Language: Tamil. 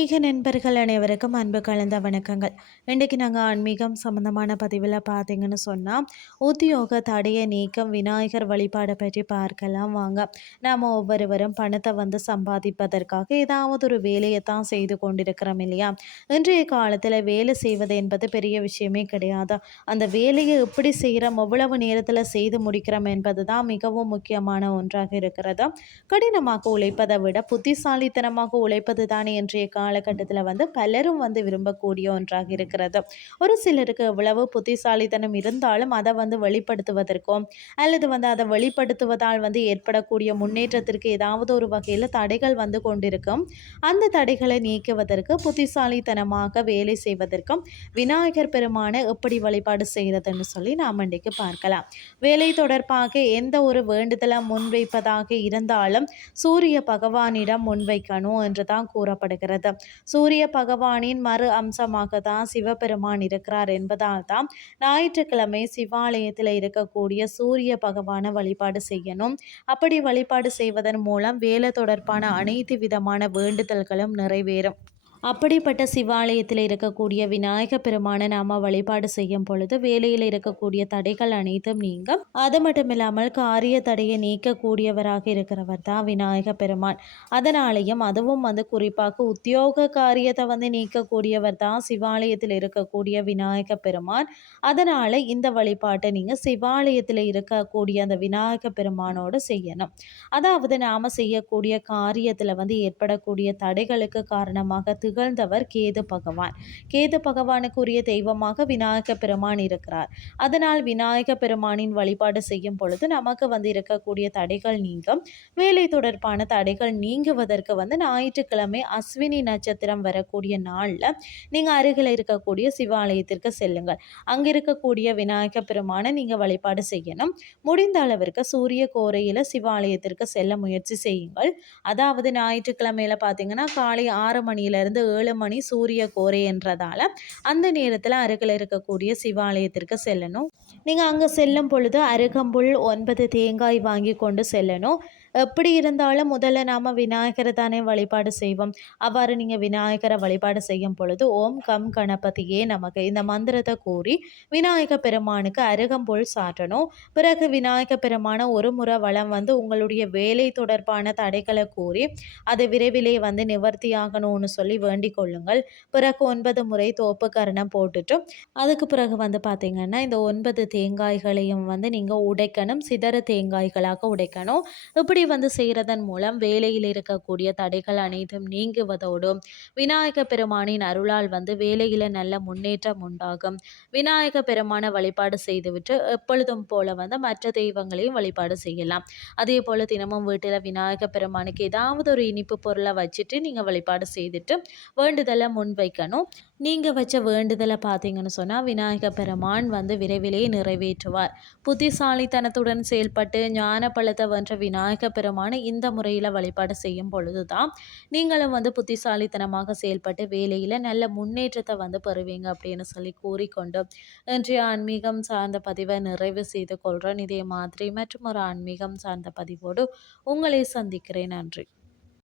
ஆன்மீக நண்பர்கள் அனைவருக்கும் அன்பு கலந்த வணக்கங்கள். இன்றைக்கு நாங்கள் ஆன்மீகம் சம்மந்தமான பதிவில் பார்த்தீங்கன்னு சொன்னால் உத்தியோக தடையை நீக்கம் விநாயகர் வழிபாடை பற்றி பார்க்கலாம் வாங்க. நாம் ஒவ்வொருவரும் பணத்தை வந்து சம்பாதிப்பதற்காக ஏதாவது ஒரு வேலையை தான் செய்து கொண்டிருக்கிறோம் இல்லையா? இன்றைய காலத்தில் வேலை செய்வது என்பது பெரிய விஷயமே கிடையாது. அந்த வேலையை எப்படி செய்கிறோம் எவ்வளவு நேரத்தில் செய்து முடிக்கிறோம் என்பது தான் மிகவும் முக்கியமான ஒன்றாக இருக்கிறது. கடினமாக உழைப்பதை விட புத்திசாலித்தனமாக உழைப்பது தானே இன்றைய காலகட்டத்தில் வந்து பலரும் வந்து விரும்பக்கூடிய ஒன்றாக இருக்கிறது. ஒரு சிலருக்கு எவ்வளவு புத்திசாலித்தனம் இருந்தாலும் அதை வந்து வெளிப்படுத்துவதற்கும் அல்லது வந்து அதை வெளிப்படுத்துவதால் வந்து ஏற்படக்கூடிய முன்னேற்றத்திற்கு ஏதாவது ஒரு வகையில் தடைகள் வந்து கொண்டிருக்கும். அந்த தடைகளை நீக்குவதற்கு புத்திசாலித்தனமாக வேலை செய்வதற்கும் விநாயகர் பெருமானை எப்படி வழிபாடு செய்கிறதுன்னு சொல்லி நாம் இன்றைக்கு பார்க்கலாம். வேலை தொடர்பாக எந்த ஒரு வேண்டுதலை முன்வைப்பதாக இருந்தாலும் சூரிய பகவானிடம் முன்வைக்கணும் என்று தான் கூறப்படுகிறது. சூரிய பகவானின் மறு அம்சமாக தான் சிவபெருமான் இருக்கிறார் என்பதால் தான் ஞாயிற்றுக்கிழமை சிவாலயத்தில் இருக்கக்கூடிய சூரிய பகவானை வழிபாடு செய்யணும். அப்படி வழிபாடு செய்வதன் மூலம் வேலை தொடர்பான அனைத்து விதமான வேண்டுதல்களும் நிறைவேறும். அப்படிப்பட்ட சிவாலயத்தில் இருக்கக்கூடிய விநாயக பெருமானை நாம் வழிபாடு செய்யும் பொழுது வேலையில் இருக்கக்கூடிய தடைகள் அனைத்தும் நீங்கும். அது மட்டும் இல்லாமல் காரிய தடையை நீக்கக்கூடியவராக இருக்கிறவர் தான் விநாயக பெருமான். அதனாலேயும் அதுவும் வந்து குறிப்பாக உத்தியோக காரியத்தை வந்து நீக்கக்கூடியவர் தான் சிவாலயத்தில் இருக்கக்கூடிய விநாயக பெருமான். அதனால் இந்த வழிபாட்டை நீங்கள் சிவாலயத்தில் இருக்கக்கூடிய அந்த விநாயக பெருமானோடு செய்யணும். அதாவது நாம் செய்யக்கூடிய காரியத்தில் வந்து ஏற்படக்கூடிய தடைகளுக்கு காரணமாக திகழ்ந்தவர் கேது பகவான். கேது பகவானுக்குரிய தெய்வமாக விநாயக பெருமான் இருக்கிறார். அதனால் விநாயக பெருமானின் வழிபாடு செய்யும் பொழுது நமக்கு வந்து இருக்கக்கூடிய தடைகள் நீங்கும். வேலை தொடர்பான தடைகள் நீங்குவதற்கு வந்து ஞாயிற்றுக்கிழமை அஸ்வினி நட்சத்திரம் வரக்கூடிய நாளில் நீங்கள் அருகில் இருக்கக்கூடிய சிவாலயத்திற்கு செல்லுங்கள். அங்கே இருக்கக்கூடிய விநாயக பெருமானை நீங்கள் வழிபாடு செய்யணும். முடிந்த அளவிற்கு சூரிய கோரையில் சிவாலயத்திற்கு செல்ல முயற்சி செய்யுங்கள். அதாவது ஞாயிற்றுக்கிழமையில பார்த்தீங்கன்னா காலை ஆறு மணியிலிருந்து வந்து ஏழு மணி சூரிய கோரை என்றதால் அந்த நேரத்தில் அருகில் இருக்கக்கூடிய சிவாலயத்திற்கு செல்லணும். நீங்கள் அங்கே செல்லும் பொழுது அருகம்புல் ஒன்பது தேங்காய் வாங்கி கொண்டு செல்லணும். எப்படி இருந்தாலும் முதல்ல நாம் விநாயகரை தானே வழிபாடு செய்வோம். அவ்வாறு நீங்கள் விநாயகரை வழிபாடு செய்யும் பொழுது ஓம் கம் கணபதியே நமக்கு இந்த மந்திரத்தை கூறி விநாயக பெருமானுக்கு அருகம்புல் சாட்டணும் பிறகு விநாயக பெருமான ஒரு முறை வளம் வந்து உங்களுடைய வேலை தொடர்பான தடைகளை கூறி அது விரைவிலே வந்து நிவர்த்தி ஆகணும்னு சொல்லி வேண்டிக் கொள்ளுங்கள். பிறகு ஒன்பது முறை தோப்பு கரணம் போட்டுட்டு அதுக்கு பிறகு வந்து பார்த்தீங்கன்னா இந்த ஒன்பது தேங்காய்களையும் வந்து நீங்கள் உடைக்கணும். சிதற தேங்காய்களாக உடைக்கணும். இப்படி இப்படி வந்து செய்கிறதன் மூலம் வேலையில் இருக்கக்கூடிய தடைகள் அனைத்தும் நீங்குவதோடும் விநாயக பெருமானின் அருளால் வந்து வேலையில் நல்ல முன்னேற்றம் உண்டாகும். விநாயக பெருமான வழிபாடு செய்துவிட்டு எப்பொழுதும் போல வந்து மற்ற தெய்வங்களையும் வழிபாடு செய்யலாம். அதே போல் தினமும் வீட்டில் விநாயக பெருமானுக்கு ஏதாவது ஒரு இனிப்பு பொருளை வச்சுட்டு நீங்கள் வழிபாடு செய்துட்டு வேண்டுதலை முன்வைக்கணும். நீங்கள் வச்ச வேண்டுதலை பார்த்தீங்கன்னு சொன்னால் விநாயக பெருமான் வந்து விரைவிலே நிறைவேற்றுவார். புத்திசாலித்தனத்துடன் செயல்பட்டு ஞான பழத்தை வென்ற விநாயக பெருமானை இந்த முறையில் வழிபாடு செய்யும் பொழுது தான் நீங்களும் வந்து புத்திசாலித்தனமாக செயல்பட்டு வேலையில் நல்ல முன்னேற்றத்தை வந்து பெறுவீங்க அப்படின்னு சொல்லி கூறிக்கொண்டு இன்றைய ஆன்மீகம் சார்ந்த பதிவை நிறைவு செய்து கொள்கிறேன் இதே மாதிரி மற்றும் ஒரு ஆன்மீகம் சார்ந்த பதிவோடு உங்களை சந்திக்கிறேன். நன்றி.